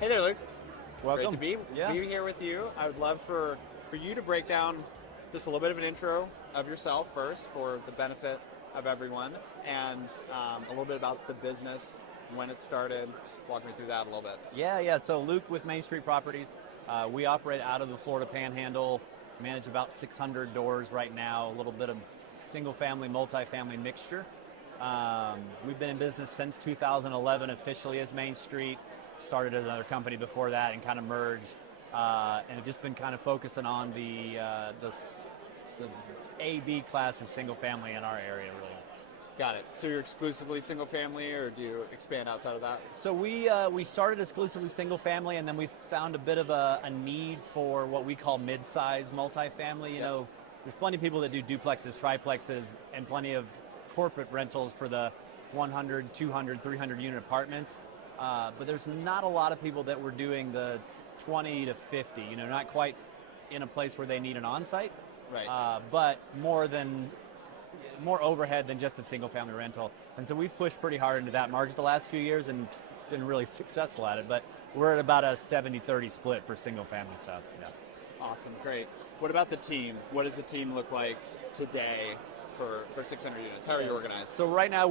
Hey there, Luke. Welcome. Great to be here with you. I would love for you to break down just a little bit of an intro of yourself first for the benefit of everyone, and a little bit about the business, when it started. Walk me through that a little bit. Yeah. So Luke with Main Street Properties. We operate out of the Florida Panhandle, manage about 600 doors right now, a little bit of single-family, multi-family mixture. We've been in business since 2011 officially as Main Street. Started as another company before that and kind of merged, and have just been kind of focusing on the A-B class of single family in our area, really. Got it. So you're exclusively single family, or do you expand outside of that? So we started exclusively single family, and then we found a bit of a need for what we call mid-size multifamily. You know, there's plenty of people that do duplexes, triplexes, and plenty of corporate rentals for the 100, 200, 300 unit apartments. But there's not a lot of people that were doing the 20 to 50, you know, not quite in a place where they need an on-site, right? But more overhead than just a single family rental. And so we've pushed pretty hard into that market the last few years, and it's been really successful at it. But we're at about a 70-30 split for single family stuff. Yeah. Awesome, great. What about the team? What does the team look like today for 600 units? How are you organized? So right now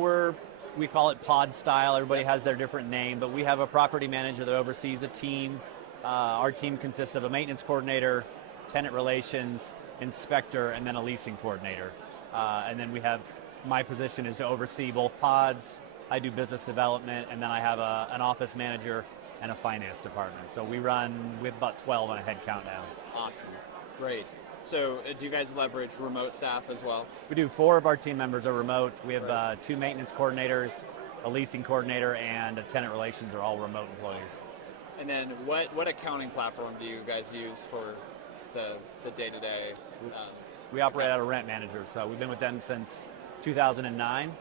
we call it pod style. Everybody has their different name, but we have a property manager that oversees a team. Our team consists of a maintenance coordinator, tenant relations, inspector, and then a leasing coordinator. And then we have, my position is to oversee both pods. I do business development, and then I have an office manager and a finance department. So we have about 12 on a head count now. Awesome, great. So do you guys leverage remote staff as well? We do. 4 of our team members are remote. We have 2 maintenance coordinators, a leasing coordinator, and a tenant relations are all remote employees. And then what accounting platform do you guys use for the day-to-day? We operate out of Rent Manager, so we've been with them since 2009.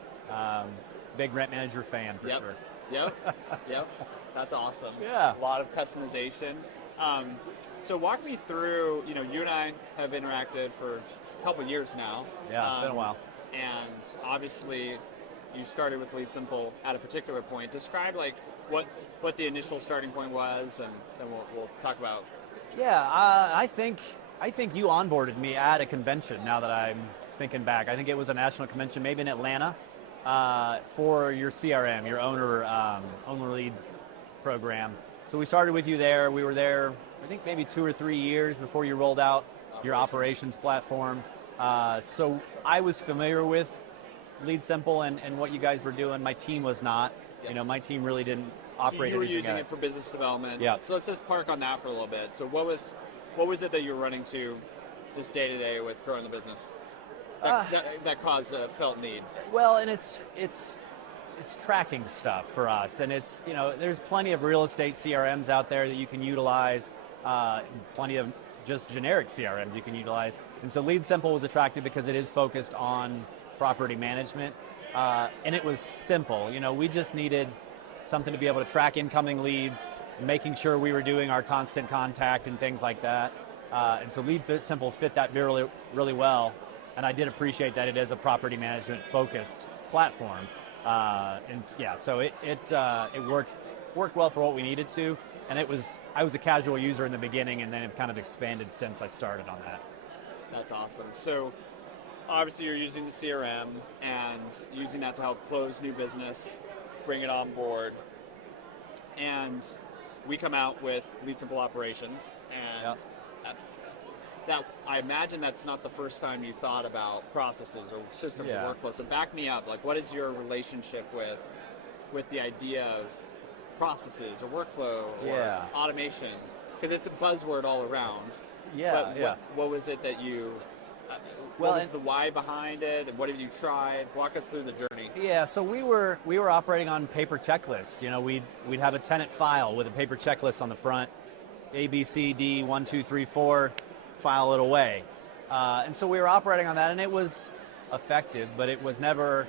Big Rent Manager fan for sure. Yep. That's awesome. Yeah. A lot of customization. So walk me through, you and I have interacted for a couple years now. Yeah, it's been a while. And obviously you started with LeadSimple at a particular point. Describe what the initial starting point was, and then we'll talk about. Yeah, I think you onboarded me at a convention, now that I'm thinking back. I think it was a national convention, maybe in Atlanta, for your CRM, your owner lead program. So we started with you there. We were there, I think, maybe 2 or 3 years before you rolled out your operations platform. So I was familiar with LeadSimple and what you guys were doing. My team was not. Yep. My team really didn't operate. So you were using it for business development. Yeah. So let's just park on that for a little bit. So what was it that you were running to just day to day with growing the business that caused a felt need? Well, and it's tracking stuff for us, and it's, there's plenty of real estate CRMs out there that you can utilize, plenty of just generic CRMs you can utilize. And so LeadSimple was attractive because it is focused on property management, and it was simple. We just needed something to be able to track incoming leads, making sure we were doing our constant contact and things like that. And so LeadSimple fit that really, really well. And I did appreciate that it is a property management focused platform. And yeah, so it worked well for what we needed to. And I was a casual user in the beginning, and then it kind of expanded since I started on that. That's awesome. So obviously you're using the CRM and using that to help close new business, bring it on board. And we come out with LeadSimple Operations, and that I imagine that's not the first time you thought about processes or systems or workflows. So back me up. What is your relationship with the idea of processes or workflow or automation? Because it's a buzzword all around. What was it that you? What was the why behind it, and what have you tried? Walk us through the journey. Yeah, so we were operating on paper checklists. We'd have a tenant file with a paper checklist on the front, A, B, C, D, 1, 2, 3, 4, file it away. And so we were operating on that, and it was effective, but it was never,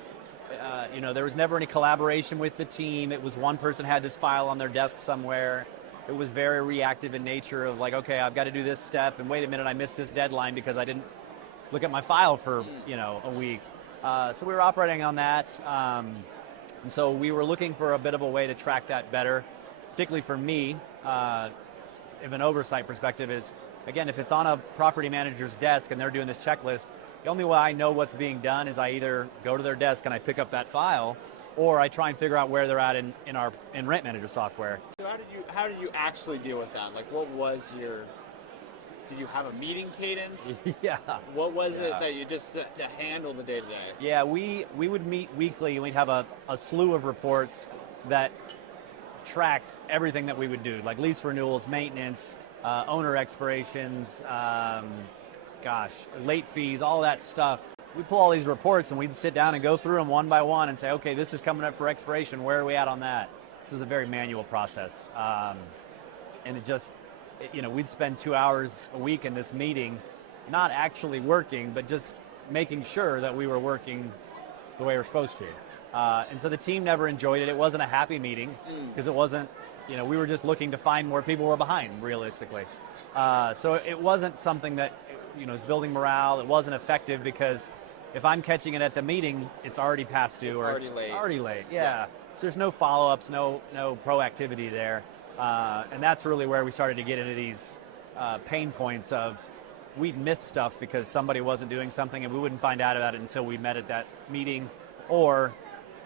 there was never any collaboration with the team. It was one person had this file on their desk somewhere. It was very reactive in nature of okay, I've got to do this step, and wait a minute, I missed this deadline because I didn't look at my file for, a week. So we were operating on that. And so we were looking for a bit of a way to track that better, particularly for me, of an oversight perspective is, again, if it's on a property manager's desk and they're doing this checklist, the only way I know what's being done is I either go to their desk and I pick up that file, or I try and figure out where they're at in Rent Manager software. So how did you actually deal with that? Like, what was did you have a meeting cadence? Yeah. What was it that you just to handle the day-to-day? Yeah, we would meet weekly, and we'd have a slew of reports that tracked everything that we would do, like lease renewals, maintenance, owner expirations, late fees, all that stuff. We pull all these reports and we'd sit down and go through them one by one and say, okay, this is coming up for expiration. Where are we at on that? This was a very manual process. And it just, we'd spend 2 hours a week in this meeting, not actually working, but just making sure that we were working the way we're supposed to. And so the team never enjoyed it. It wasn't a happy meeting because it wasn't, we were just looking to find more people who were behind, realistically. So it wasn't something that, is building morale. It wasn't effective because if I'm catching it at the meeting, it's already past due it's already late. Yeah. So there's no follow-ups, no proactivity there. And that's really where we started to get into these pain points of we'd miss stuff because somebody wasn't doing something and we wouldn't find out about it until we met at that meeting. Or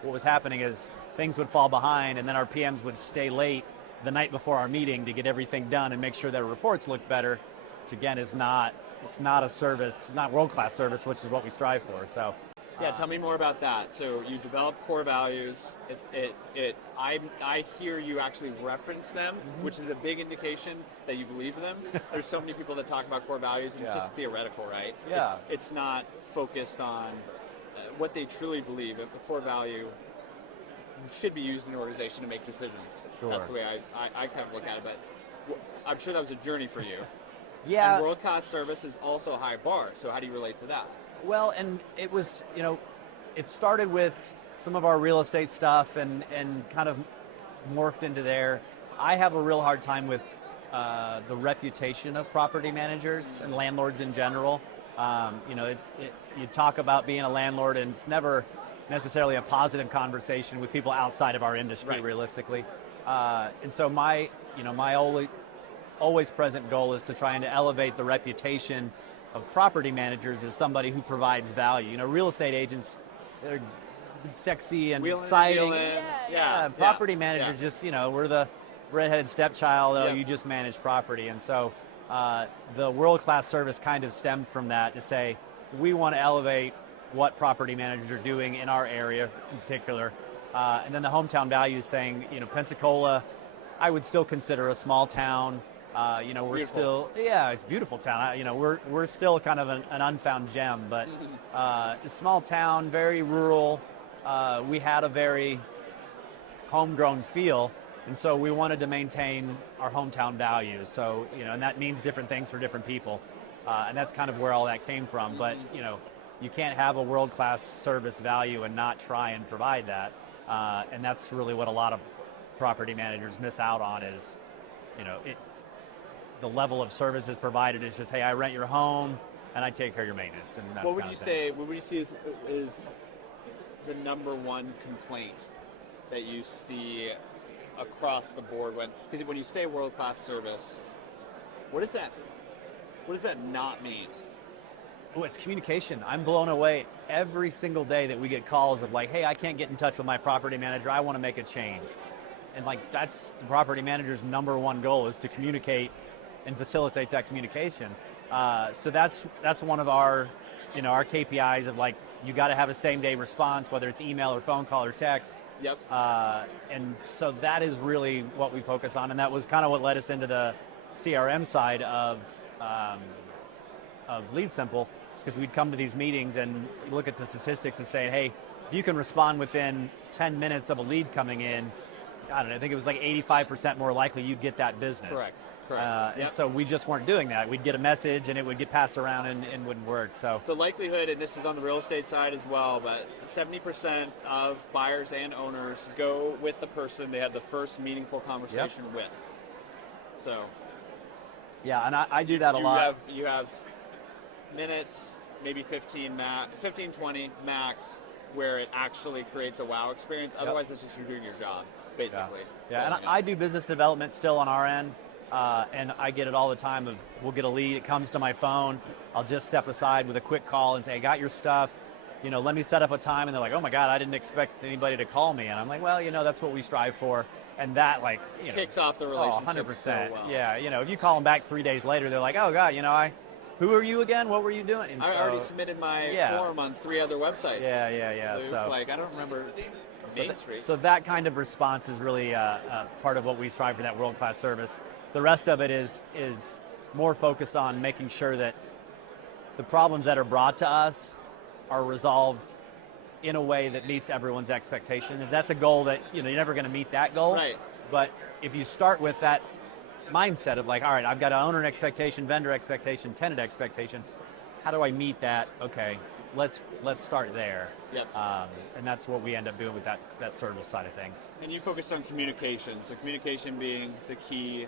what was happening is things would fall behind and then our PMs would stay late the night before our meeting to get everything done and make sure their reports looked better, which again is not a service, it's not world-class service, which is what we strive for. So yeah, tell me more about that. So you develop core values. I hear you actually reference them, which is a big indication that you believe in them. There's so many people that talk about core values, and it's just theoretical, right? Yeah. It's not focused on what they truly believe. A core value should be used in an organization to make decisions. Sure. That's the way I kind of look at it. But I'm sure that was a journey for you. Yeah. And world-class service is also a high bar. So how do you relate to that? Well, and it was, it started with some of our real estate stuff and kind of morphed into there. I have a real hard time with the reputation of property managers and landlords in general. You talk about being a landlord and it's never necessarily a positive conversation with people outside of our industry, right. Realistically. And so my always present goal is to try and elevate the reputation of property managers as somebody who provides value. Real estate agents, they're sexy and exciting. Yeah. Property managers just, we're the redheaded stepchild, you just manage property. And so the world-class service kind of stemmed from that to say, we want to elevate what property managers are doing in our area in particular. And then the hometown value saying, Pensacola, I would still consider a small town. We're beautiful. Still, it's a beautiful town. We're still kind of an unfound gem, but a small town, very rural. We had a very homegrown feel, and so we wanted to maintain our hometown values. So, and that means different things for different people, and that's kind of where all that came from. But, you can't have a world-class service value and not try and provide that, and that's really what a lot of property managers miss out on is, the level of services provided is just, hey, I rent your home and I take care of your maintenance. And that's what would you say is the number one complaint that you see across the board because when you say world-class service, what does that not mean? Oh, it's communication. I'm blown away every single day that we get calls of like, hey, I can't get in touch with my property manager. I want to make a change. And that's the property manager's number one goal is to communicate and facilitate that communication. So that's one of our, our KPIs of you got to have a same day response, whether it's email or phone call or text. Yep. And so that is really what we focus on, and that was kind of what led us into the CRM side of LeadSimple. It's because we'd come to these meetings and look at the statistics of saying, hey, if you can respond within 10 minutes of a lead coming in, I don't know, I think it was 85% more likely you'd get that business. Correct. And so we just weren't doing that. We'd get a message and it would get passed around and wouldn't work. So the likelihood, and this is on the real estate side as well, but 70% of buyers and owners go with the person they had the first meaningful conversation with. So yeah, and I do that a lot. You have minutes, maybe 15, 20 max, where it actually creates a wow experience. Otherwise, it's just you're doing your job, basically. Yeah, and I do business development still on our end, and I get it all the time. We'll get a lead, it comes to my phone, I'll just step aside with a quick call and say, I got your stuff, let me set up a time, and they're like, oh my God, I didn't expect anybody to call me, and I'm like, well, that's what we strive for, and that kicks off the relationship 100%. so well. Yeah, if you call them back 3 days later, they're like, oh God, who are you again? What were you doing? And I already submitted my form on 3 other websites. Yeah. Luke, so I don't remember Main Street. So that kind of response is really part of what we strive for, that world-class service. The rest of it is more focused on making sure that the problems that are brought to us are resolved in a way that meets everyone's expectation. And that's a goal that, you're never going to meet that goal. Right. But if you start with that mindset of all right, I've got an owner expectation, vendor expectation, tenant expectation. How do I meet that? Okay, let's start there. Yep. And that's what we end up doing with that service side of things. And you focused on communication, so communication being the key,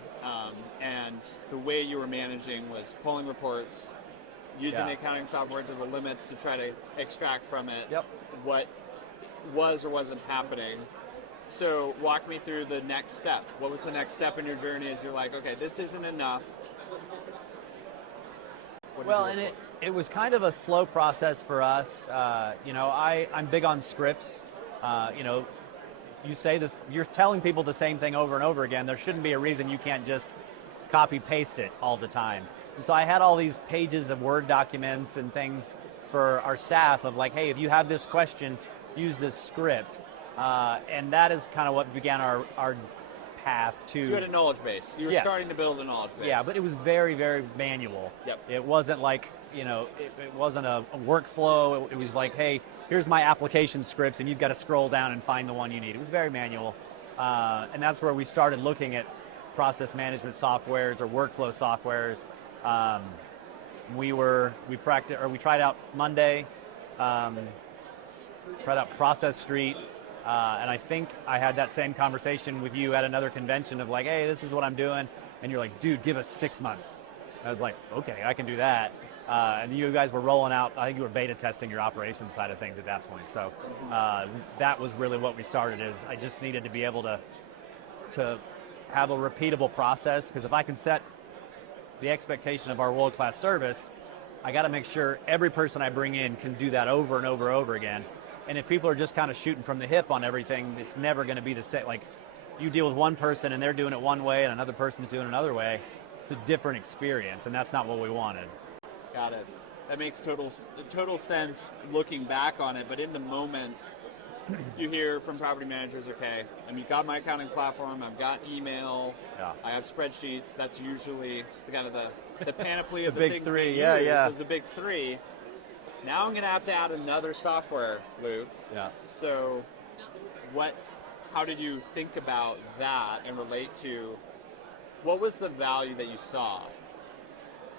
and the way you were managing was pulling reports, using the accounting software to the limits to try to extract from it what was or wasn't happening. So walk me through the next step. What was the next step in your journey as you're like, okay, this isn't enough? Well, and it was kind of a slow process for us. I'm big on scripts. You say this, you're telling people the same thing over and over again. There shouldn't be a reason you can't just copy paste it all the time. And so I had all these pages of Word documents and things for our staff of hey, if you have this question, use this script. And that is kind of what began our path to... So you had a knowledge base. You were starting to build a knowledge base. Yeah, but it was very, very manual. Yep. It wasn't it wasn't a workflow. It was hey, here's my application scripts, and you've got to scroll down and find the one you need. It was very manual. And that's where we started looking at process management softwares or workflow softwares. We tried out Monday, tried out Process Street, and I think I had that same conversation with you at another convention of hey, this is what I'm doing, and you're like, dude, give us 6 months. And I was like, okay, I can do that. And you guys were rolling out, I think you were beta testing your operations side of things at that point. So that was really what we started, is I just needed to be able to have a repeatable process, because if I can set the expectation of our world-class service, I got to make sure every person I bring in can do that over and over and over again. And if people are just kind of shooting from the hip on everything, it's never going to be the same. You deal with one person and they're doing it one way and another person's doing it another way, it's a different experience, and that's not what we wanted. Got it. That makes total sense looking back on it, but in the moment, you hear from property managers, okay, I've got my accounting platform, I've got email, I have spreadsheets. That's usually the panoply of the big things three, we use. There's the big three. Now I'm going to have to add another software, Luke. Yeah. So how did you think about that and relate to, what was the value that you saw?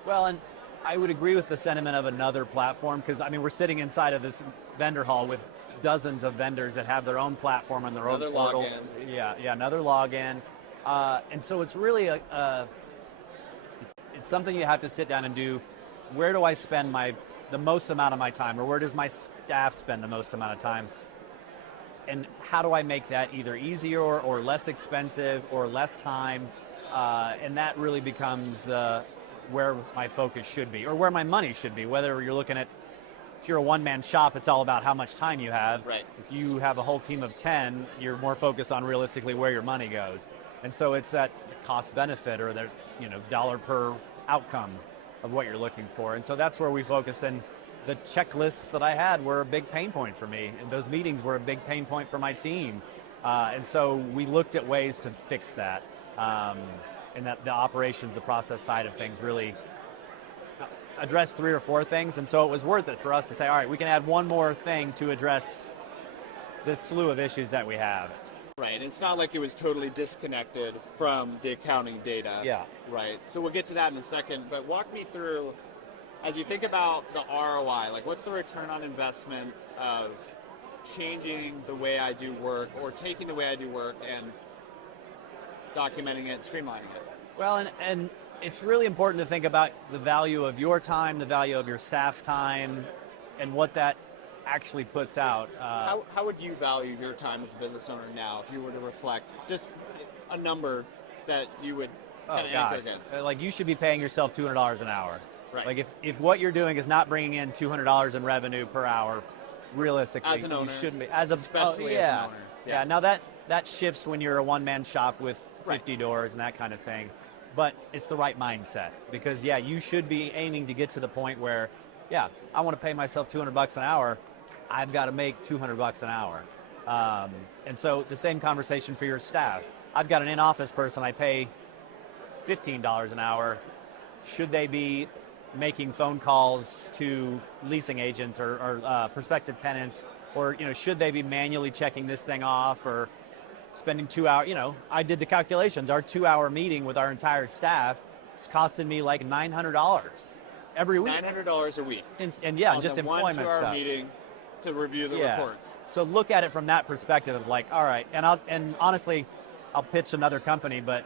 Well, and I would agree with the sentiment of another platform, because we're sitting inside of this vendor hall with dozens of vendors that have their own platform and their own portal. Login. Yeah, another login. And so it's really it's something you have to sit down and do. Where do I spend the most amount of my time, or where does my staff spend the most amount of time? And how do I make that either easier or less expensive or less time? And that really becomes where my focus should be, or where my money should be. Whether you're looking at, if you're a one-man shop, it's all about how much time you have. Right. If you have a whole team of 10, you're more focused on realistically where your money goes. And so it's that cost benefit, or the dollar per outcome of what you're looking for. And so that's where we focused. And the checklists that I had were a big pain point for me, and those meetings were a big pain point for my team. And so we looked at ways to fix that. And that the operations, the process side of things really address 3 or 4 things, and so it was worth it for us to say, all right, we can add one more thing to address this slew of issues that we have. Right, it's not like it was totally disconnected from the accounting data. Yeah. Right, so we'll get to that in a second, but walk me through, as you think about the ROI, what's the return on investment of changing the way I do work, or taking the way I do work and documenting it, streamlining it? Well, and it's really important to think about the value of your time, the value of your staff's time, and what that actually puts out. How would you value your time as a business owner now if you were to reflect just a number that you would kind of anchor against? Like you should be paying yourself $200 an hour. Right. Like if what you're doing is not bringing in $200 in revenue per hour, realistically, as an owner, you shouldn't be. Especially as an owner. Yeah. Now that shifts when you're a one-man shop with 50 doors and that kind of thing. But it's the right mindset because, you should be aiming to get to the point where, I want to pay myself $200 an hour. I've got to make $200 an hour. And so the same conversation for your staff. I've got an in-office person I pay $15 an hour. Should they be making phone calls to leasing agents or prospective tenants? Or, should they be manually checking this thing off or spending 2 hours? I did the calculations. Our 2-hour meeting with our entire staff is costing me like $900 every week. $900 a week. And just the employment 1 2-hour stuff. meeting to review the reports. So look at it from that perspective of like, all right, and honestly, I'll pitch another company, but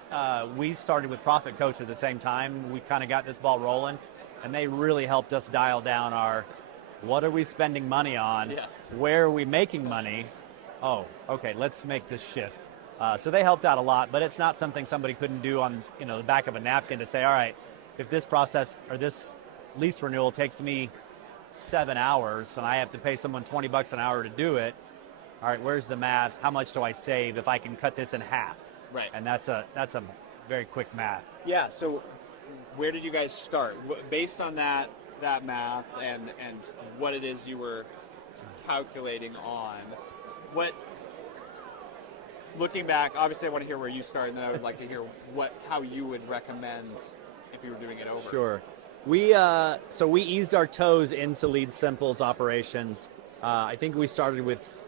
we started with Profit Coach at the same time. We kind of got this ball rolling, and they really helped us dial down our, what are we spending money on? Yes. Where are we making money? Oh, okay, let's make this shift. So they helped out a lot, but it's not something somebody couldn't do on the back of a napkin to say, all right, if this process or this lease renewal takes me 7 hours and I have to pay someone $20 an hour to do it, all right, where's the math? How much do I save if I can cut this in half? Right. And that's a very quick math. Yeah, so where did you guys start? Based on that math and what it is you were calculating on, looking back, obviously I want to hear where you started, and then I would like to hear how you would recommend if you were doing it over. Sure. So we eased our toes into LeadSimple's operations. I think we started with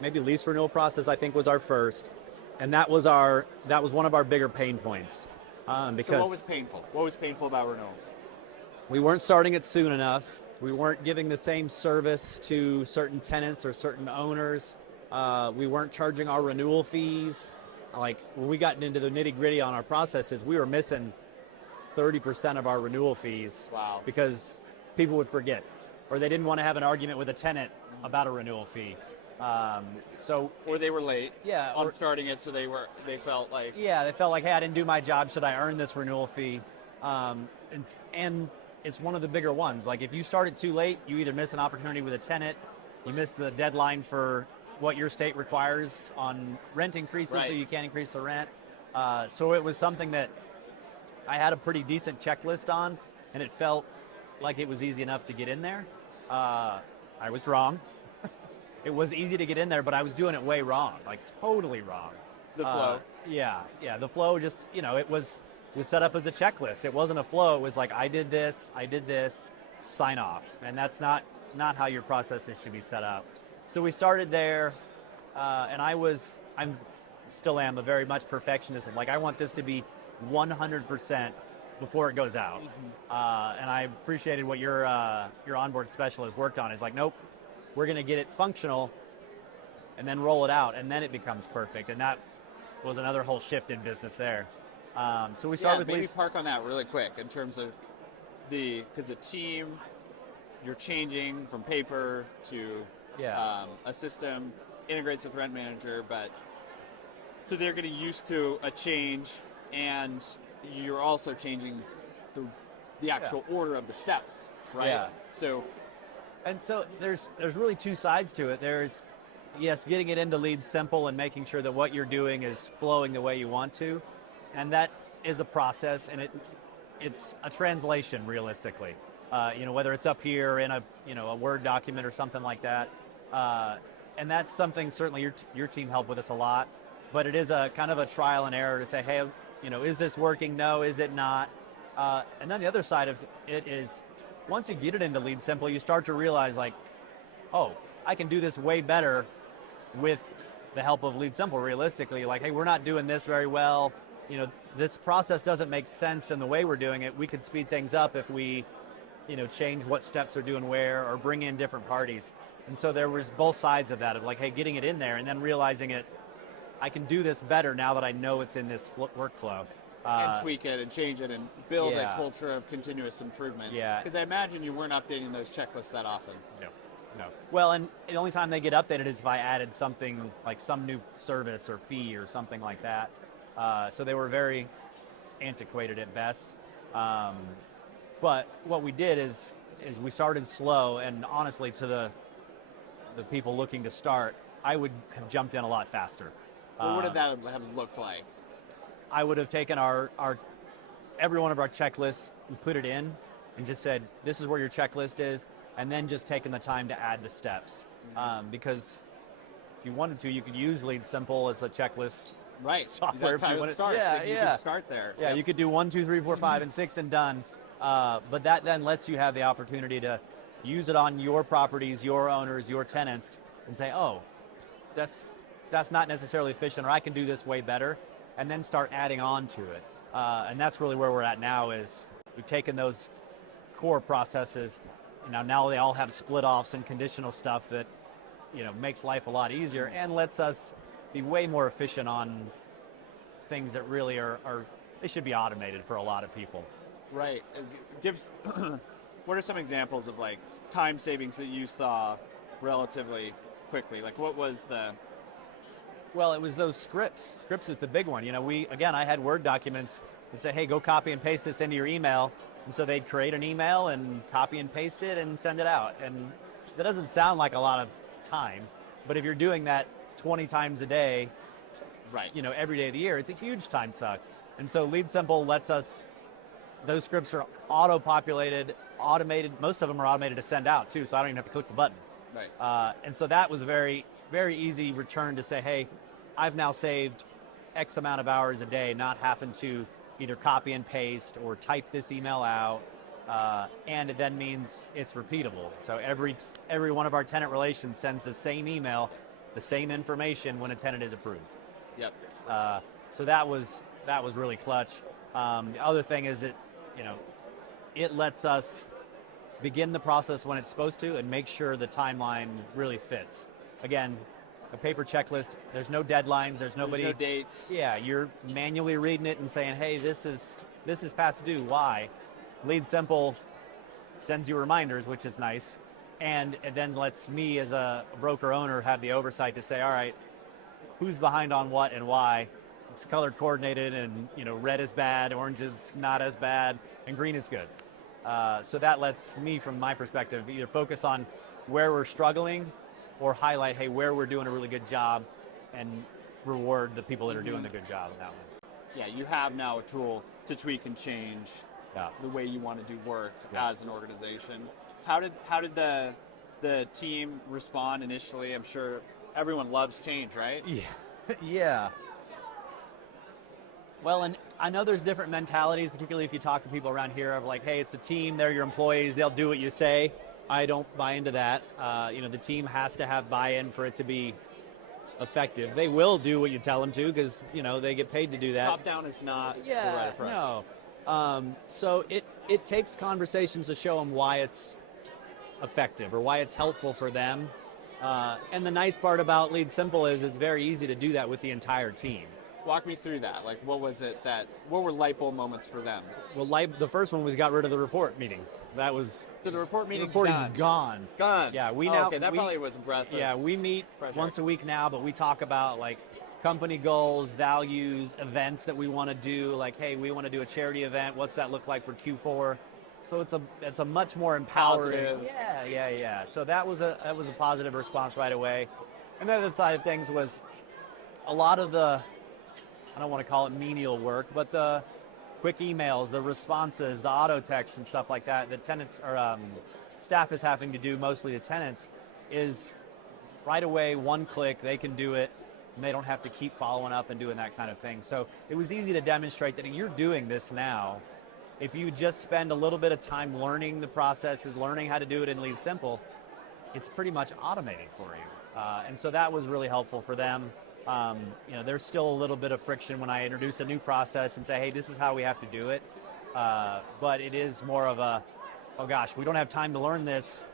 maybe lease renewal process, I think was our first. And that was one of our bigger pain points. Because so what was painful? What was painful about renewals? We weren't starting it soon enough. We weren't giving the same service to certain tenants or certain owners. We weren't charging our renewal fees. Like when we got into the nitty gritty on our processes, we were missing 30% of our renewal fees. Wow. Because people would forget, or they didn't want to have an argument with a tenant about a renewal fee. Or they were late. Yeah. On starting it, so they felt like. Yeah, they felt like, hey, I didn't do my job. Should I earn this renewal fee? And it's one of the bigger ones. Like if you start it too late, you either miss an opportunity with a tenant, you miss the deadline for what your state requires on rent increases, right. So you can't increase the rent. So it was something that I had a pretty decent checklist on, and it felt like it was easy enough to get in there. I was wrong. It was easy to get in there, but I was doing it way wrong, like totally wrong. The flow. Yeah. The flow just, it was set up as a checklist. It wasn't a flow. It was like, I did this, sign off. And that's not how your processes should be set up. So we started there, and I'm still am a very much perfectionist. Like I want this to be 100% before it goes out. Mm-hmm. And I appreciated what your onboard specialist worked on. Is like, nope, we're going to get it functional and then roll it out, and then it becomes perfect. And that was another whole shift in business there. So we started with maybe lease. Park on that really quick in terms of because the team, you're changing from paper to a system, integrates with Rent Manager, but so they're getting used to a change, and you're also changing the actual order of the steps, right? Yeah. So there's really two sides to it. There's, yes, getting it into LeadSimple and making sure that what you're doing is flowing the way you want to, and that is a process, and it's a translation realistically. Whether it's up here in a Word document or something like that, and that's something certainly your team helped with us a lot. But it is a kind of a trial and error to say, hey, is this working? No, is it not? And then the other side of it is, once you get it into LeadSimple, you start to realize like, oh, I can do this way better with the help of LeadSimple. Realistically, like, hey, we're not doing this very well. This process doesn't make sense in the way we're doing it. We could speed things up if we, change what steps are doing where or bring in different parties. And so there was both sides of that, of like, hey, getting it in there and then realizing I can do this better now that I know it's in this workflow. And tweak it and change it and build a culture of continuous improvement. Yeah. Because I imagine you weren't updating those checklists that often. No. No. Well, and the only time they get updated is if I added something like some new service or fee or something like that. So they were very antiquated at best. But what we did is we started slow, and honestly, to the people looking to start, I would have jumped in a lot faster. What would that have looked like? I would have taken our every one of our checklists and put it in and just said, this is where your checklist is, and then just taken the time to add the steps. Because if you wanted to, you could use LeadSimple as a checklist software. That's how it starts. Yeah, like you can start there. Yeah, you could do 1, 2, 3, 4, 5, and 6 and done. But that then lets you have the opportunity to use it on your properties, your owners, your tenants, and say, oh, that's not necessarily efficient, or I can do this way better, and then start adding on to it. And that's really where we're at now, is we've taken those core processes, now they all have split offs and conditional stuff that makes life a lot easier and lets us be way more efficient on things that really are they should be automated for a lot of people. Right. What are some examples of like time savings that you saw relatively quickly? Like what was the... Well, it was those scripts. Scripts is the big one. I had Word documents and say, hey, go copy and paste this into your email. And so they'd create an email and copy and paste it and send it out. And that doesn't sound like a lot of time, but if you're doing that 20 times a day, right, every day of the year, it's a huge time suck. And so LeadSimple lets us, those scripts are auto-populated, automated. Most of them are automated to send out too, so I don't even have to click the button. Right. And so that was a very, very easy return to say, hey, I've now saved X amount of hours a day, not having to either copy and paste or type this email out. And it then means it's repeatable. So every one of our tenant relations sends the same email, the same information when a tenant is approved. Yep. So that was really clutch. The other thing is it lets us begin the process when it's supposed to and make sure the timeline really fits. Again, a paper checklist, there's no deadlines, there's no dates. Yeah, you're manually reading it and saying, hey, this is past due, why? LeadSimple sends you reminders, which is nice, and it then lets me as a broker owner have the oversight to say, all right, who's behind on what and why? It's color coordinated, and red is bad, orange is not as bad, and green is good. So that lets me, from my perspective, either focus on where we're struggling or highlight, hey, where we're doing a really good job, and reward the people that are doing the good job in that one. Yeah, you have now a tool to tweak and change the way you want to do work as an organization. How did the team respond initially? I'm sure everyone loves change, right? Yeah. Yeah. Well, and I know there's different mentalities, particularly if you talk to people around here of like, hey, it's a team, they're your employees, they'll do what you say. I don't buy into that. The team has to have buy-in for it to be effective. They will do what you tell them to because, they get paid to do that. Top-down is not the right approach. No. So it takes conversations to show them why it's effective or why it's helpful for them. And the nice part about LeadSimple is it's very easy to do that with the entire team. Walk me through that. Like, what were light bulb moments for them? Well, the first one was got rid of the report meeting. That was... So the report meeting's gone. Gone? Yeah, okay, that probably was a breath of... Yeah, we meet once a week now, but we talk about, like, company goals, values, events that we want to do. Like, hey, we want to do a charity event. What's that look like for Q4? So it's a much more empowering... Positive. Yeah. So that was a positive response right away. And the other side of things was a lot of the... I don't want to call it menial work, but the quick emails, the responses, the auto texts and stuff like that tenants or staff is having to do, mostly to tenants, is right away, one click, they can do it, and they don't have to keep following up and doing that kind of thing. So it was easy to demonstrate that you're doing this now. If you just spend a little bit of time learning the processes, learning how to do it in LeadSimple, it's pretty much automated for you. And so that was really helpful for them. There's still a little bit of friction when I introduce a new process and say, hey, this is how we have to do it. But it is more of a, oh gosh, we don't have time to learn this.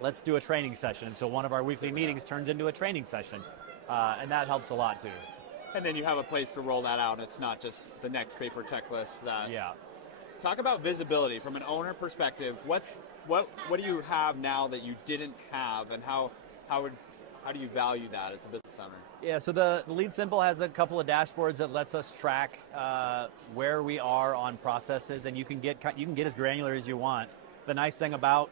Let's do a training session. And so one of our weekly meetings turns into a training session. And that helps a lot too. And then you have a place to roll that out. It's not just the next paper checklist that Talk about visibility from an owner perspective. What do you have now that you didn't have, and how do you value that as a business owner? Yeah, so the LeadSimple has a couple of dashboards that lets us track where we are on processes, and you can get as granular as you want. The nice thing about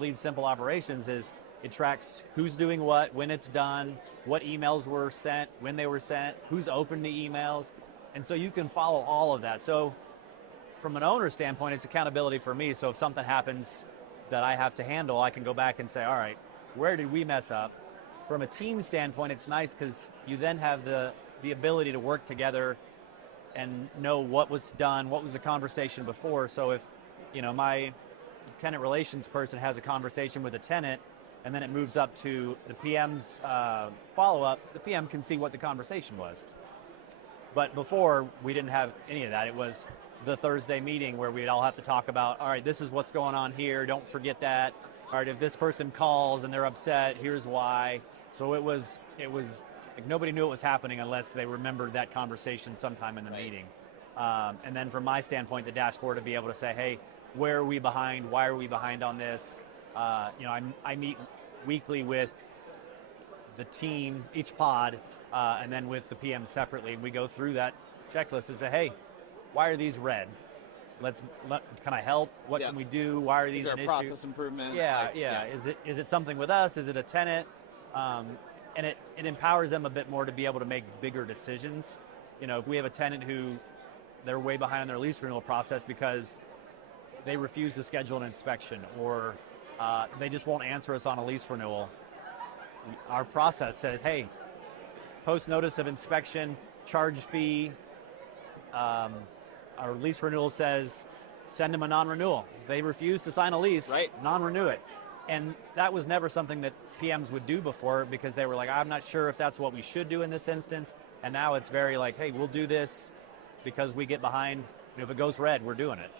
LeadSimple Operations is it tracks who's doing what, when it's done, what emails were sent, when they were sent, who's opened the emails, and so you can follow all of that. So from an owner standpoint, it's accountability for me. So if something happens that I have to handle, I can go back and say, all right, where did we mess up? From a team standpoint, it's nice because you then have the ability to work together and know what was done, what was the conversation before. So if, my tenant relations person has a conversation with a tenant and then it moves up to the PM's follow-up, the PM can see what the conversation was. But before, we didn't have any of that. It was the Thursday meeting where we'd all have to talk about, all right, this is what's going on here, don't forget that. All right, if this person calls and they're upset, here's why. So it was like nobody knew it was happening unless they remembered that conversation sometime in the meeting. And then from my standpoint, the dashboard to be able to say, hey, where are we behind? Why are we behind on this? I meet weekly with the team, each pod, and then with the PM separately. And we go through that checklist and say, hey, why are these red? Can I help? What can we do? Why are these an issue? Is there a process improvement? Yeah. Is it something with us? Is it a tenant? And it empowers them a bit more to be able to make bigger decisions. If we have a tenant who they're way behind on their lease renewal process because they refuse to schedule an inspection, or they just won't answer us on a lease renewal, our process says, hey, post notice of inspection, charge fee. Our lease renewal says send them a non-renewal. They refuse to sign a lease, right, non-renew it. And that was never something that PMs would do before because they were like, I'm not sure if that's what we should do in this instance. And now it's very like, hey, we'll do this because we get behind. If it goes red, we're doing it.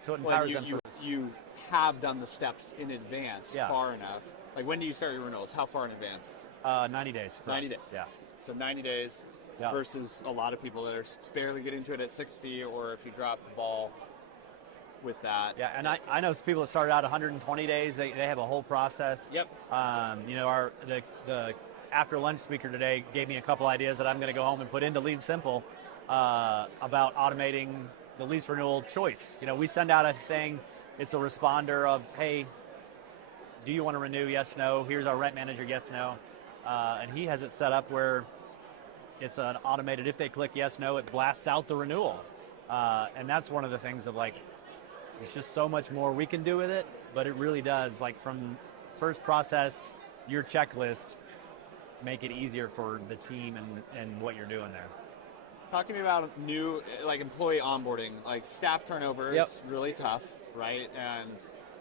So it empowers them. You have done the steps in advance far enough. Like, when do you start your renewals? How far in advance? 90 days. 90 days. Yeah. So 90 days versus a lot of people that are barely getting to it at 60, or if you drop the ball with that. Yeah, and I know some people that started out 120 days. They have a whole process. Yep. The after lunch speaker today gave me a couple ideas that I'm going to go home and put into LeadSimple about automating the lease renewal choice. We send out a thing. It's a responder of, hey, do you want to renew? Yes, no. Here's our rent manager. Yes, no. And he has it set up where it's an automated, if they click yes, no, it blasts out the renewal. And that's one of the things of like, there's just so much more we can do with it, but it really does, like from first process, your checklist, make it easier for the team and what you're doing there. Talk to me about new, like employee onboarding. Like staff turnover is really tough, right? And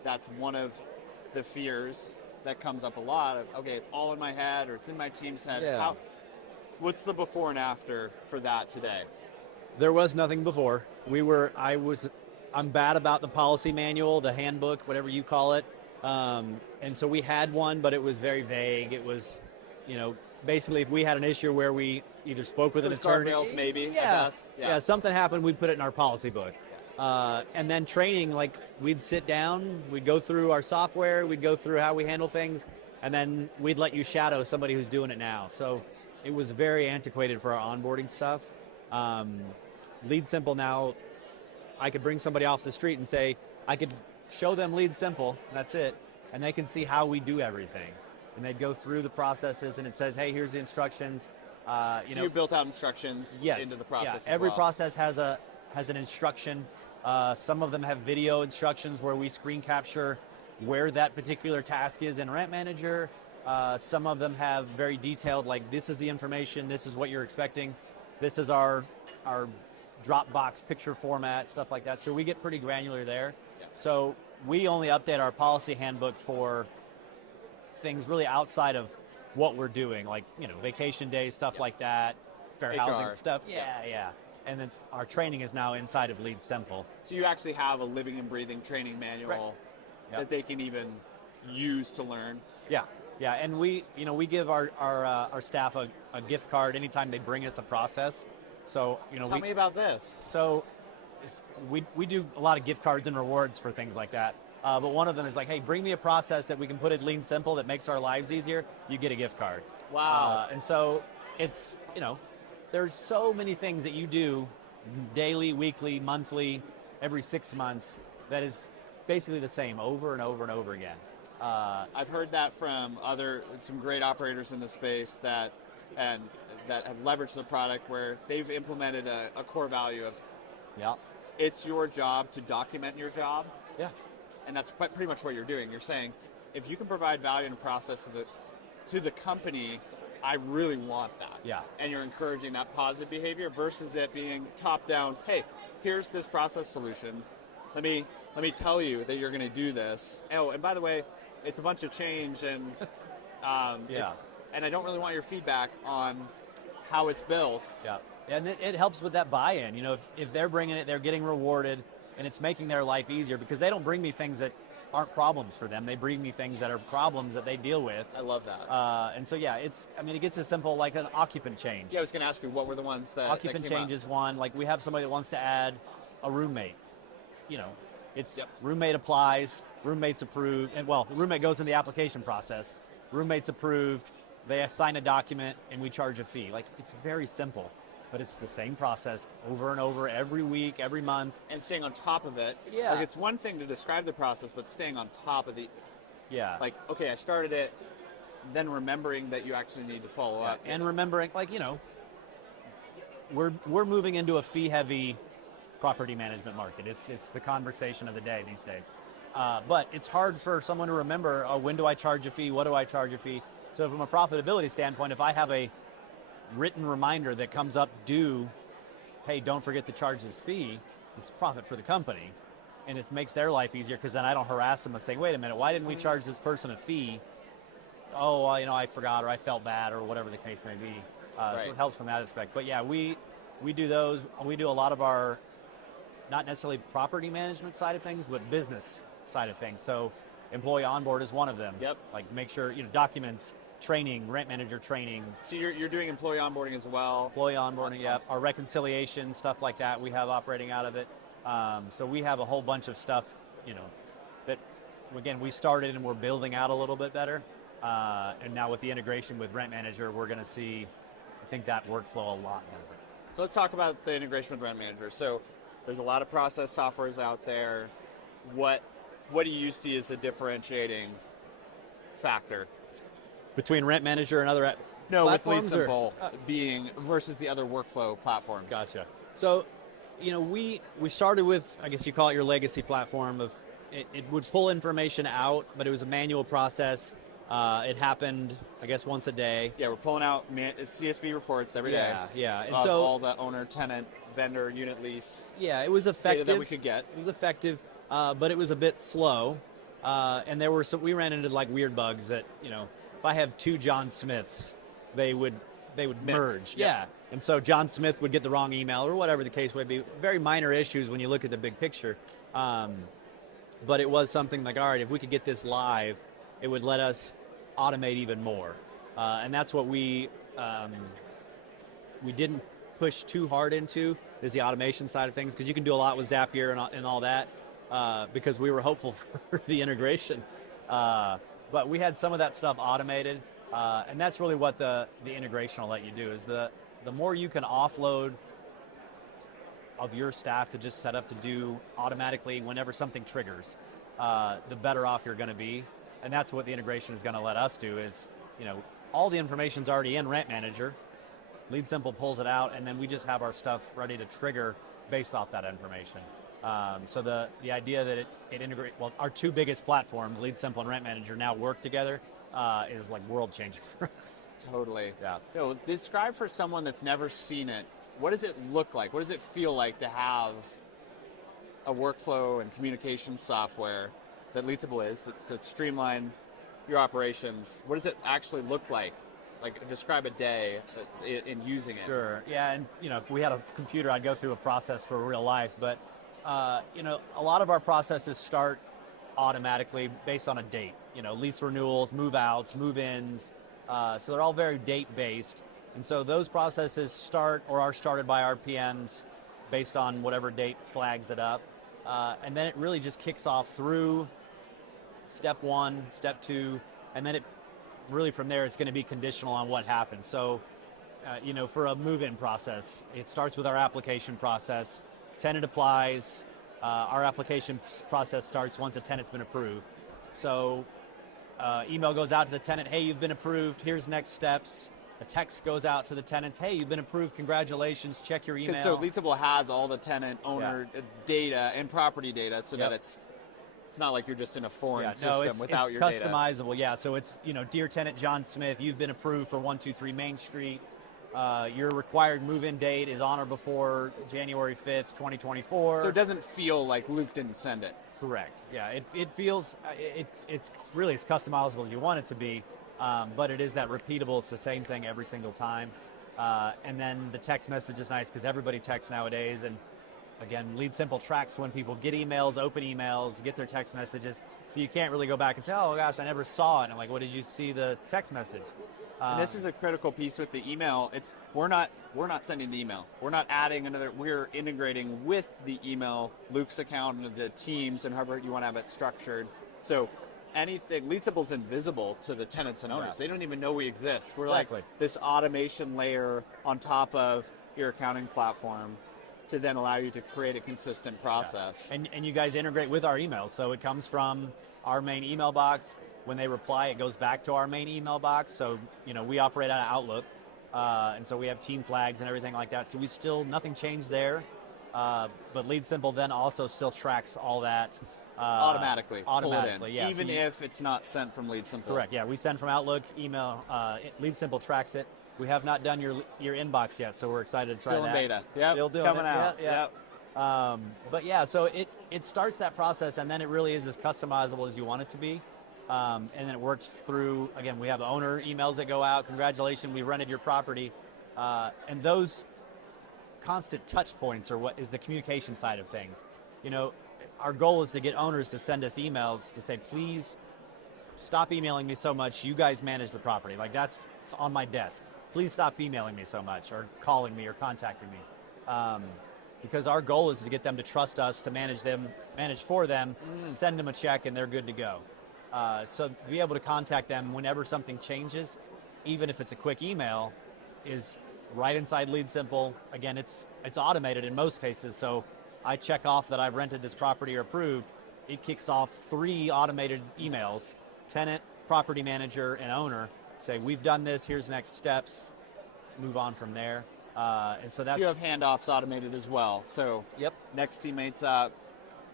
that's one of the fears that comes up a lot of, okay, it's all in my head or it's in my team's head. Yeah. What's the before and after for that today? There was nothing before. I'm bad about the policy manual, the handbook, whatever you call it. And so we had one, but it was very vague. It was, basically if we had an issue where we either spoke with an attorney. Guardrails maybe. Yeah, something happened, we'd put it in our policy book. And then training, like we'd sit down, we'd go through our software, we'd go through how we handle things, and then we'd let you shadow somebody who's doing it now. So it was very antiquated for our onboarding stuff. LeadSimple now, I could bring somebody off the street and say, I could show them LeadSimple, that's it, and they can see how we do everything. And they'd go through the processes and it says, hey, here's the instructions. So you built out instructions into the process. Yeah, every process has an instruction. Some of them have video instructions where we screen capture where that particular task is in Rent Manager. Some of them have very detailed, like this is the information, this is what you're expecting, this is our Dropbox picture format, stuff like that. So we get pretty granular there. Yeah. So we only update our policy handbook for things really outside of what we're doing, like vacation days, stuff like that, fair HR. Housing stuff. Yeah. And then our training is now inside of LeadSimple. So you actually have a living and breathing training manual that they can even use to learn. Yeah, and we give our staff a gift card anytime they bring us a process. So tell me about this. So we do a lot of gift cards and rewards for things like that. But one of them is like, hey, bring me a process that we can put in LeadSimple that makes our lives easier. You get a gift card. Wow. And so it's, there's so many things that you do daily, weekly, monthly, every 6 months that is basically the same over and over and over again. I've heard that from some great operators in the space that have leveraged the product where they've implemented a core value of, it's your job to document your job. Yeah. And that's pretty much what you're doing. You're saying, if you can provide value in a process to the company, I really want that. Yeah. And you're encouraging that positive behavior versus it being top down, hey, here's this process solution. Let me tell you that you're going to do this. Oh, and by the way, it's a bunch of change, and and I don't really want your feedback on how it's built. Yeah. And it helps with that buy-in. If they're bringing it, they're getting rewarded, and it's making their life easier because they don't bring me things that aren't problems for them. They bring me things that are problems that they deal with. I love that. And so, yeah, it gets as simple like an occupant change. Yeah, I was going to ask you, what were the ones that Occupant change is one. Like, we have somebody that wants to add a roommate. It's roommate applies, roommate's approved, and roommate goes in the application process. Roommate's approved, they sign a document, and we charge a fee. Like, it's very simple. But it's the same process over and over every week, every month. And staying on top of it. Yeah. Like, it's one thing to describe the process, but staying on top of the... Yeah. Like, okay, I started it, then remembering that you actually need to follow up. And remembering, we're moving into a fee-heavy property management market. It's the conversation of the day these days. But it's hard for someone to remember, when do I charge a fee? What do I charge a fee? So from a profitability standpoint, if I have a written reminder that comes up due, hey, don't forget to charge this fee, it's profit for the company. And it makes their life easier because then I don't harass them and say, wait a minute, why didn't we charge this person a fee? Oh, well, I forgot, or I felt bad, or whatever the case may be. Right. So it helps from that aspect. But yeah, we do those. We do a lot of our, not necessarily property management side of things, but business side of things. So employee onboard is one of them. Yep. Like make sure, documents, training, rent manager training. So you're doing employee onboarding as well? Employee onboarding, yep. Our reconciliation, stuff like that, we have operating out of it. So we have a whole bunch of stuff, that, again, we started and we're building out a little bit better. And now with the integration with Rent Manager, we're going to see, I think, that workflow a lot better. So let's talk about the integration with Rent Manager. So there's a lot of process softwares out there. What do you see as a differentiating factor? Between Rent Manager and other No, with platforms? LeadSimple being versus the other workflow platforms. Gotcha. So, we started with, I guess you call it your legacy platform of, it would pull information out, but it was a manual process. It happened, I guess, once a day. Yeah, we're pulling out CSV reports every day. Yeah. And of so all the owner, tenant, vendor, unit lease. Yeah, it was effective. Data that we could get. It was effective, but it was a bit slow. And there were we ran into like weird bugs that, if I have two John Smiths, they would merge. Yeah. And so John Smith would get the wrong email or whatever the case would be. Very minor issues when you look at the big picture. But it was something like, all right, if we could get this live, it would let us automate even more. And that's what we didn't push too hard into, is the automation side of things, because you can do a lot with Zapier and all that, because we were hopeful for the integration. But we had some of that stuff automated, and that's really what the integration will let you do, is the more you can offload of your staff to just set up to do automatically whenever something triggers, the better off you're going to be. And that's what the integration is going to let us do, is, all the information's already in Rent Manager. LeadSimple pulls it out, and then we just have our stuff ready to trigger based off that information. So the idea that it integrates, our two biggest platforms, LeadSimple and Rent Manager, now work together is like world changing for us. Totally. Yeah. Describe for someone that's never seen it, what does it look like? What does it feel like to have a workflow and communication software that LeadSimple is, to streamline your operations? What does it actually look like? Like, describe a day in using it. Sure. Yeah, and if we had a computer, I'd go through a process for real life. But a lot of our processes start automatically based on a date. Lease renewals, move-outs, move-ins. So they're all very date-based. And so those processes start or are started by RPMs based on whatever date flags it up. And then it really just kicks off through step 1, step 2, and then it really from there it's going to be conditional on what happens. So, for a move-in process, it starts with our application process. Tenant applies. Our application process starts once a tenant's been approved. So email goes out to the tenant, hey, you've been approved, here's next steps. A text goes out to the tenants, hey, you've been approved, congratulations, check your email. So LeadSimple has all the tenant owner data and property data so that it's not like you're just in a foreign system without your data. It's customizable, yeah. So it's, dear tenant John Smith, you've been approved for 123 Main Street. Your required move-in date is on or before January 5th, 2024. So it doesn't feel like Luke didn't send it. Correct. Yeah, it feels, it's really as customizable as you want it to be, but it is that repeatable. It's the same thing every single time. And then the text message is nice because everybody texts nowadays. And again, LeadSimple tracks when people get emails, open emails, get their text messages. So you can't really go back and say, oh gosh, I never saw it. And I'm like, what did you see the text message? And this is a critical piece with the email. We're not sending the email. We're not adding another. We're integrating with the email, Luke's account, and the teams, and however you want to have it structured. So anything, LeadSimple's invisible to the tenants and owners. They don't even know we exist. We're like this automation layer on top of your accounting platform to then allow you to create a consistent process. Yeah. And you guys integrate with our emails. So it comes from our main email box. When they reply, it goes back to our main email box. So, we operate out of Outlook. And so we have team flags and everything like that. So nothing changed there. But LeadSimple then also still tracks all that. Automatically, yeah. Even if it's not sent from LeadSimple. Correct, yeah. We send from Outlook, email, LeadSimple tracks it. We have not done your inbox yet, so we're excited to try that. Still in beta. Still doing coming out. Yeah. But yeah, so it starts that process, and then it really is as customizable as you want it to be. And then it works through, again, we have owner emails that go out, congratulations, we rented your property. And those constant touch points are what is the communication side of things. Our goal is to get owners to send us emails to say, please stop emailing me so much, you guys manage the property. Like it's on my desk. Please stop emailing me so much or calling me or contacting me. Because our goal is to get them to trust us, to manage for them, send them a check, and they're good to go. So to be able to contact them whenever something changes, even if it's a quick email, is right inside LeadSimple. Again, it's automated in most cases, so I check off that I've rented this property or approved. It kicks off 3 automated emails, tenant, property manager, and owner, say, we've done this, here's next steps, move on from there. And so that's... You have handoffs automated as well, so next teammates up.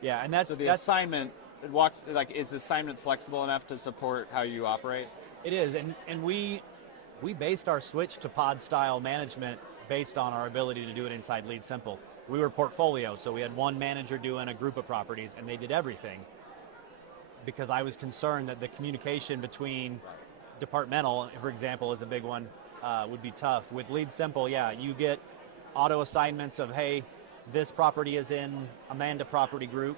Yeah, and that's... So the assignment... is the assignment flexible enough to support how you operate? It is, and we based our switch to pod style management based on our ability to do it inside LeadSimple. We were portfolio, so we had one manager doing a group of properties, and they did everything. Because I was concerned that the communication between departmental, for example, is a big one, would be tough. With LeadSimple, you get auto assignments of, hey, this property is in Amanda Property Group.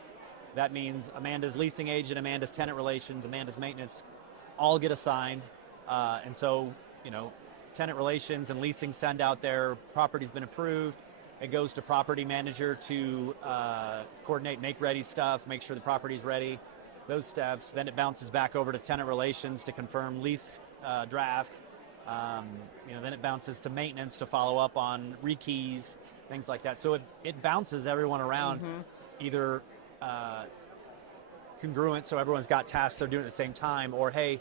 That means Amanda's leasing agent, Amanda's tenant relations, Amanda's maintenance, all get assigned. And so, tenant relations and leasing send out their property's been approved. It goes to property manager to coordinate, make ready stuff, make sure the property's ready, those steps. Then it bounces back over to tenant relations to confirm lease draft. Then it bounces to maintenance to follow up on rekeys, things like that. So it bounces everyone around, either congruent, so everyone's got tasks they're doing at the same time, or hey,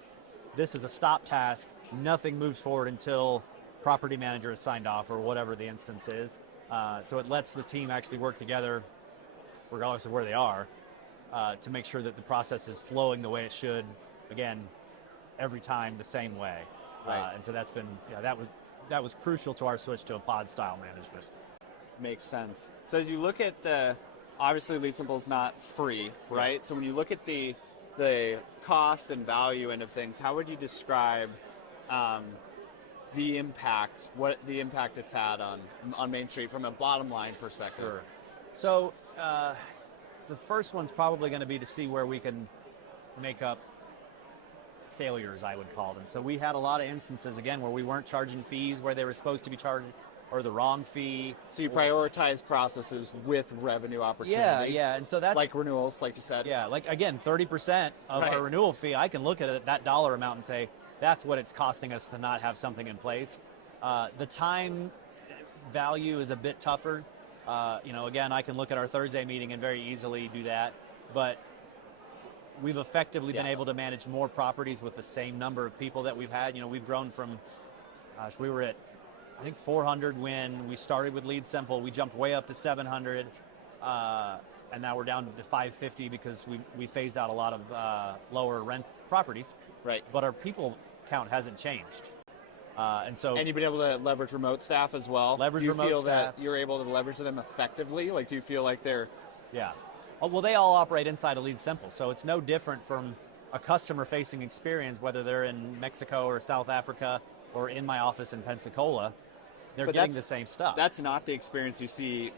this is a stop task, nothing moves forward until property manager is signed off, or whatever the instance is. So it lets the team actually work together, regardless of where they are, to make sure that the process is flowing the way it should, again, every time the same way. Right. And so that's been, that was crucial to our switch to a pod style management. Makes sense. So as you look at obviously LeadSimple is not free, right? Yeah. So when you look at the cost and value end of things, how would you describe the impact, what the impact it's had on Main Street from a bottom line perspective? Sure. So the first one's probably going to be to see where we can make up failures, I would call them. So we had a lot of instances, again, where we weren't charging fees where they were supposed to be charged. or the wrong fee. So you prioritize processes with revenue opportunity. Yeah, and so that's like renewals, like you said. Yeah, like again, 30% of Right. our renewal fee, I can look at it, that dollar amount and say, that's what it's costing us to not have something in place. The time value is a bit tougher. Again, I can look at our Thursday meeting and very easily do that, but we've effectively been able to manage more properties with the same number of people that we've had. We've grown from, we were at, I think 400 when we started with LeadSimple. We jumped way up to 700, and now we're down to 550 because we phased out a lot of lower rent properties. Right. But our people count hasn't changed. And you've been able to leverage remote staff as well. Leverage remote staff. Do you feel staff. that you're able to leverage them effectively? Like, do you feel like they're... Yeah. Well, they all operate inside of LeadSimple, so it's no different from a customer-facing experience, whether they're in Mexico or South Africa or in my office in Pensacola. They're getting the same stuff. That's not the experience you see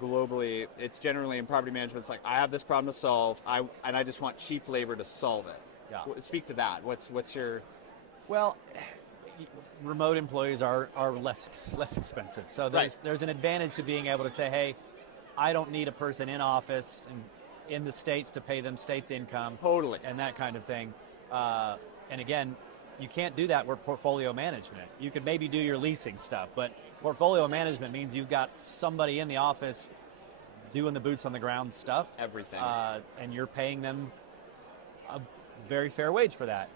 globally. It's generally in property management. It's like, I have this problem to solve, and I just want cheap labor to solve it. Yeah. Speak to that. What's your... Well, remote employees are less expensive. So there's an advantage to being able to say, hey, I don't need a person in office and in the States to pay them States income. Totally. And that kind of thing. And again, you can't do that with portfolio management. You could maybe do your leasing stuff, but portfolio management means you've got somebody in the office doing the boots on the ground stuff. Everything. And you're paying them a very fair wage for that.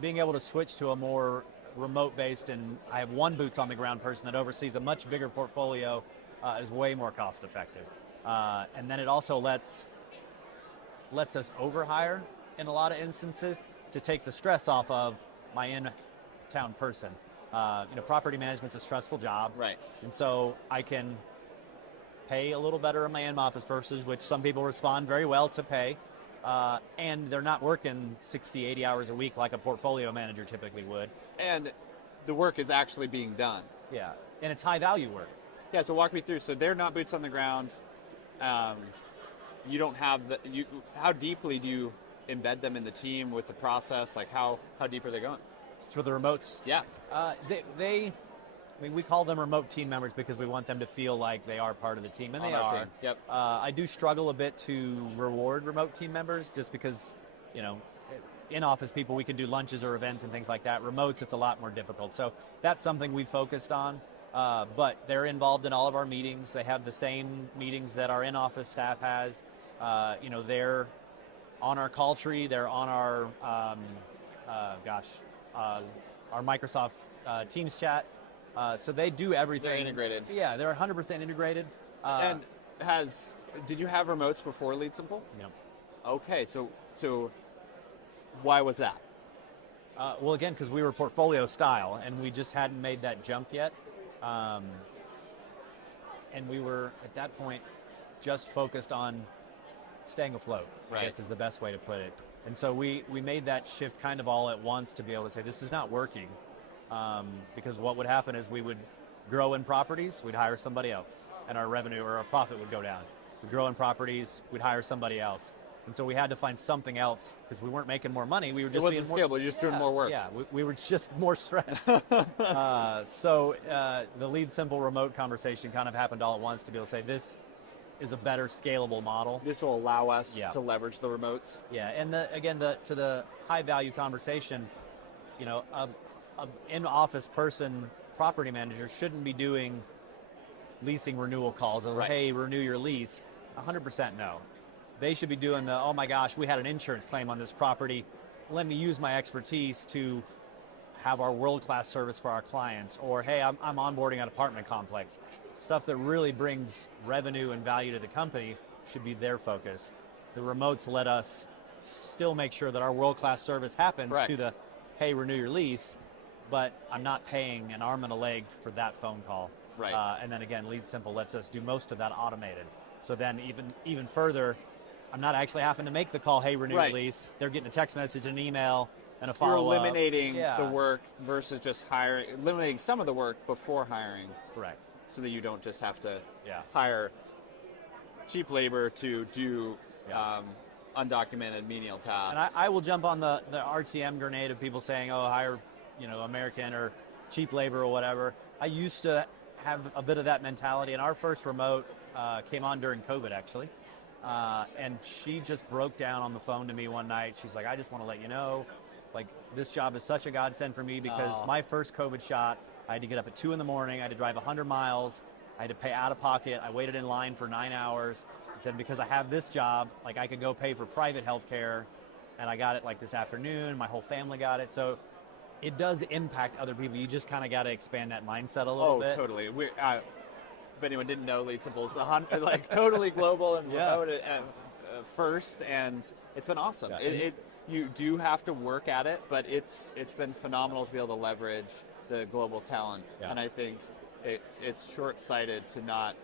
Being able to switch to a more remote-based, and I have one boots on the ground person that oversees a much bigger portfolio is way more cost-effective. And then it also lets us overhire in a lot of instances to take the stress off of my in-town person. Property management's a stressful job. Right. And so I can pay a little better on my in-office persons, which some people respond very well to pay. And they're not working 60, 80 hours a week like a portfolio manager typically would. And the work is actually being done. Yeah, and it's high-value work. Yeah, so walk me through. So they're not boots on the ground. You don't have how deeply do you embed them in the team with the process? Like how deep are they going? For the remotes? Yeah. We call them remote team members because we want them to feel like they are part of the team, and they are. Team. Yep. I do struggle a bit to reward remote team members just because, in-office people, we can do lunches or events and things like that. Remotes, it's a lot more difficult. So that's something we focused on. But they're involved in all of our meetings. They have the same meetings that our in-office staff has. They're on our call tree. They're on our, our Microsoft Teams chat. So they do everything. They're integrated. Yeah, they're 100% integrated. And did you have remotes before LeadSimple? No. Okay, so why was that? Well, again, because we were portfolio style, and we just hadn't made that jump yet. And we were, at that point, just focused on staying afloat, right. I guess is the best way to put it. And so we made that shift kind of all at once to be able to say, this is not working. Because what would happen is we would grow in properties, we'd hire somebody else, and our revenue or our profit would go down. We'd grow in properties, we'd hire somebody else. And so we had to find something else because we weren't making more money. We were just being scalable. You're just doing more work. Yeah, we were just more stressed. So the LeadSimple remote conversation kind of happened all at once to be able to say this is a better scalable model. This will allow us to leverage the remotes. Yeah, and to the high value conversation, an in-office person, property manager, shouldn't be doing leasing renewal calls of, hey, renew your lease. 100% no. They should be doing oh my gosh, we had an insurance claim on this property. Let me use my expertise to have our world-class service for our clients. Or, hey, I'm onboarding an apartment complex. Stuff that really brings revenue and value to the company should be their focus. The remotes let us still make sure that our world-class service happens to the, hey, renew your lease, but I'm not paying an arm and a leg for that phone call. Right. And then again, LeadSimple lets us do most of that automated. So then even further, I'm not actually having to make the call, hey, renew your lease. They're getting a text message, an email, and a follow-up. You're eliminating the work versus just eliminating some of the work before hiring. Correct. So that you don't just have to hire cheap labor to do undocumented menial tasks. And I will jump on the RTM grenade of people saying, oh, hire American or cheap labor or whatever. I used to have a bit of that mentality. And our first remote came on during COVID, actually. And she just broke down on the phone to me one night. She's like, I just want to let you know, like, this job is such a godsend for me because my first COVID shot, I had to get up at 2 in the morning. I had to drive 100 miles. I had to pay out of pocket. I waited in line for 9 hours. I said, because I have this job, like, I could go pay for private health care, and I got it like this afternoon. My whole family got it. So it does impact other people. You just kind of got to expand that mindset a little bit. Oh, totally. If anyone didn't know, LeadSimple's like totally global and remote first, and it's been awesome. Yeah. You do have to work at it, but it's been phenomenal to be able to leverage the global talent, and I think it's short-sighted to not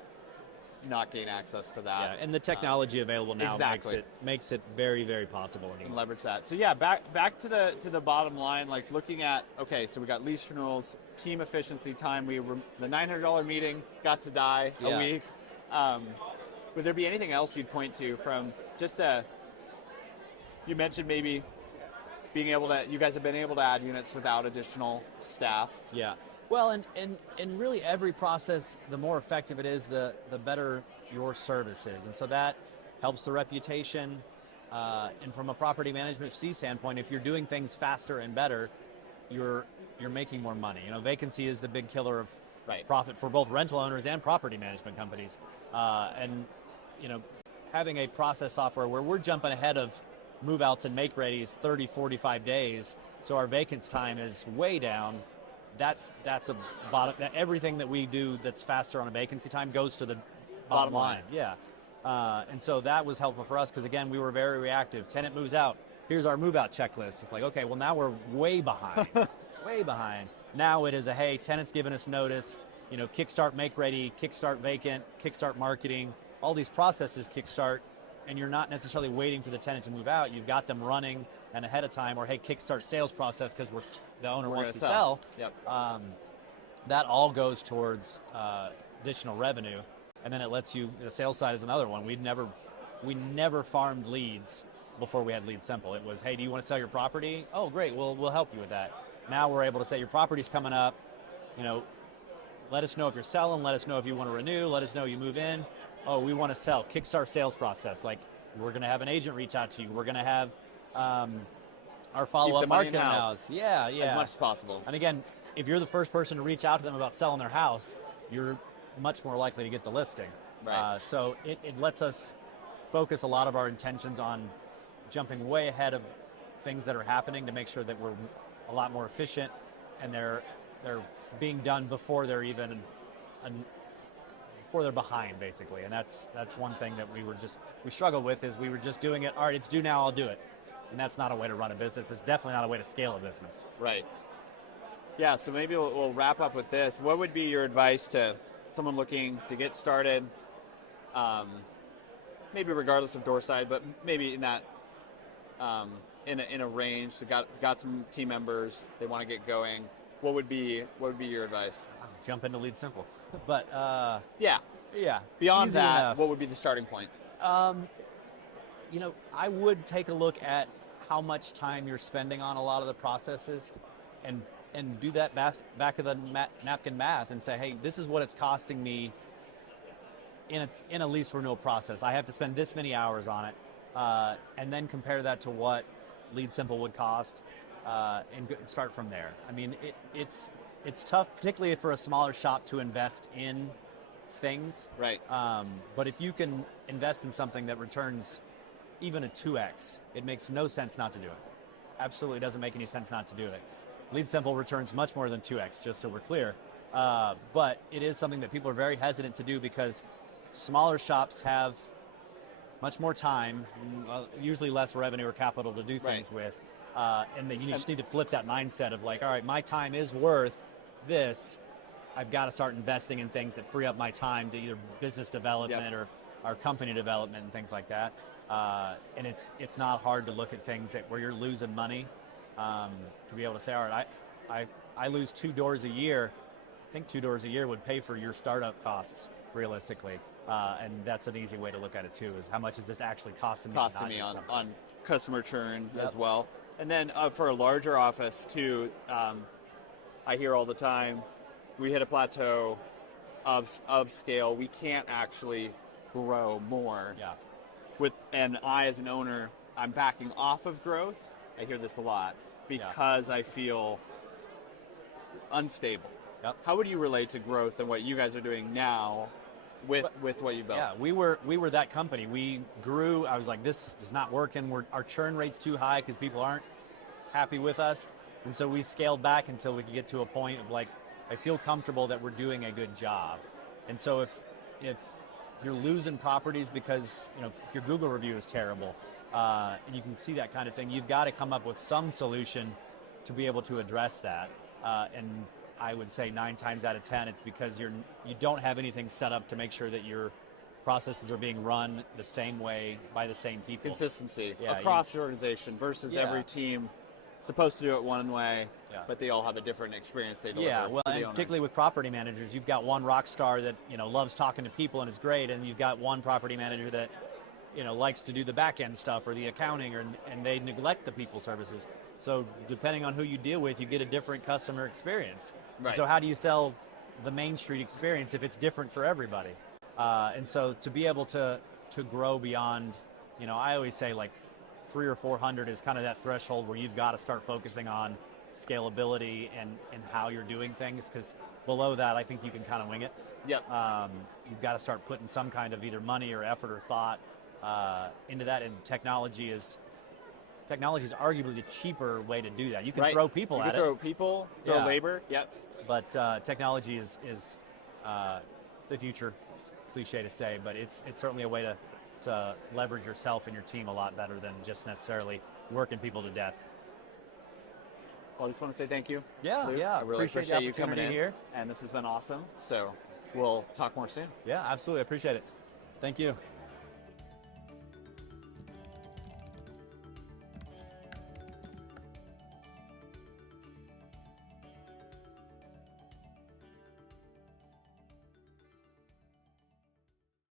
gain access to that. Yeah, and the technology available now exactly. makes it very, very possible. And leverage that. So yeah, back to the bottom line, like looking at, okay, so we got lease renewals, team efficiency time. The $900 meeting got to die a week. Would there be anything else you'd point to from just you mentioned maybe you guys have been able to add units without additional staff. Yeah. Well, and really every process, the more effective it is, the better your service is. And so that helps the reputation. And from a property management fee standpoint, if you're doing things faster and better, you're making more money. You know, vacancy is the big killer of profit for both rental owners and property management companies. And, you know, having a process software where we're jumping ahead of move-outs and make-readies 30, 45 days, so our vacancy time is way down. That's a bottom. Everything that we do that's faster on a vacancy time goes to the bottom line. Yeah, and so that was helpful for us because again, we were very reactive. Tenant moves out. Here's our move-out checklist. It's like, okay, well now we're way behind, way behind. Now it is hey, tenant's giving us notice. You know, kickstart make ready, kickstart vacant, kickstart marketing. All these processes kickstart, and you're not necessarily waiting for the tenant to move out. You've got them running and ahead of time, or hey, kickstart sales process because the owner wants to sell. Yep. That all goes towards additional revenue, and then it lets you. The sales side is another one. We never farmed leads before we had LeadSimple. It was, hey, do you want to sell your property? Oh, great. We'll help you with that. Now we're able to say your property's coming up. You know, let us know if you're selling. Let us know if you want to renew. Let us know you move in. Oh, we want to sell. Kickstart sales process. Like, we're going to have an agent reach out to you. We're going to have our follow-up marketing house. Yeah. As much as possible. And again, if you're the first person to reach out to them about selling their house, you're much more likely to get the listing. Right. So it lets us focus a lot of our intentions on jumping way ahead of things that are happening to make sure that we're a lot more efficient, and they're being done before they're even before they're behind, basically. And that's one thing that we struggled with, is we were just doing it. All right, it's due now, I'll do it. And that's not a way to run a business. It's definitely not a way to scale a business. Right. Yeah, so maybe we'll wrap up with this. What would be your advice to someone looking to get started, maybe regardless of door side, but maybe in that, in a range, they got some team members, they want to get going. What would be your advice? Jump into LeadSimple. But yeah. Beyond that, enough. What would be the starting point? You know, I would take a look at how much time you're spending on a lot of the processes, and do that back of the napkin math and say, hey, this is what it's costing me in a lease renewal process. I have to spend this many hours on it, and then compare that to what LeadSimple would cost, and start from there. I mean, it's tough, particularly for a smaller shop, to invest in things. Right. But if you can invest in something that returns even a 2x, it makes no sense not to do it. Absolutely doesn't make any sense not to do it. LeadSimple returns much more than 2x, just so we're clear. But it is something that people are very hesitant to do because smaller shops have much more time, usually less revenue or capital to do things with. And then you just need to flip that mindset of like, all right, my time is worth this. I've got to start investing in things that free up my time to either business development or our company development and things like that. And it's not hard to look at things where you're losing money, to be able to say, all right, I lose 2 doors a year. I think 2 doors a year would pay for your startup costs realistically. And that's an easy way to look at it too, is how much is this actually costing me on customer churn as well. And then for a larger office too, I hear all the time, we hit a plateau, of scale, we can't actually grow more. Yeah. And I, as an owner, I'm backing off of growth. I hear this a lot because I feel unstable. Yep. How would you relate to growth and what you guys are doing now with what you built? Yeah, we were that company. We grew. I was like, this is not working. Our churn rate's too high because people aren't happy with us, and so we scaled back until we could get to a point of like, I feel comfortable that we're doing a good job. And so if you're losing properties because if your Google review is terrible, and you can see that kind of thing, you've got to come up with some solution to be able to address that. And I would say 9 times out of 10, it's because you don't have anything set up to make sure that your processes are being run the same way by the same people. Consistency across the organization versus every team supposed to do it one way, but they all have a different experience they deliver. Yeah, well, and particularly with property managers, you've got one rock star that loves talking to people and is great, and you've got one property manager that likes to do the back end stuff or the accounting, and they neglect the people services. So depending on who you deal with, you get a different customer experience. Right. So how do you sell the Main Street experience if it's different for everybody? And so to be able to grow beyond, I always say like 300 or 400 is kind of that threshold where you've got to start focusing on scalability and how you're doing things, because below that, I think you can kind of wing it. Yep. You've got to start putting some kind of either money or effort or thought into that, and technology is arguably the cheaper way to do that. You can throw people at it. Throw people, throw labor. Yep. But technology is the future. It's cliche to say, but it's certainly a way to leverage yourself and your team a lot better than just necessarily working people to death. Well, I just want to say thank you. Yeah, Luke. yeah. I really appreciate you coming in here. And this has been awesome. So we'll talk more soon. Yeah, absolutely. I appreciate it. Thank you.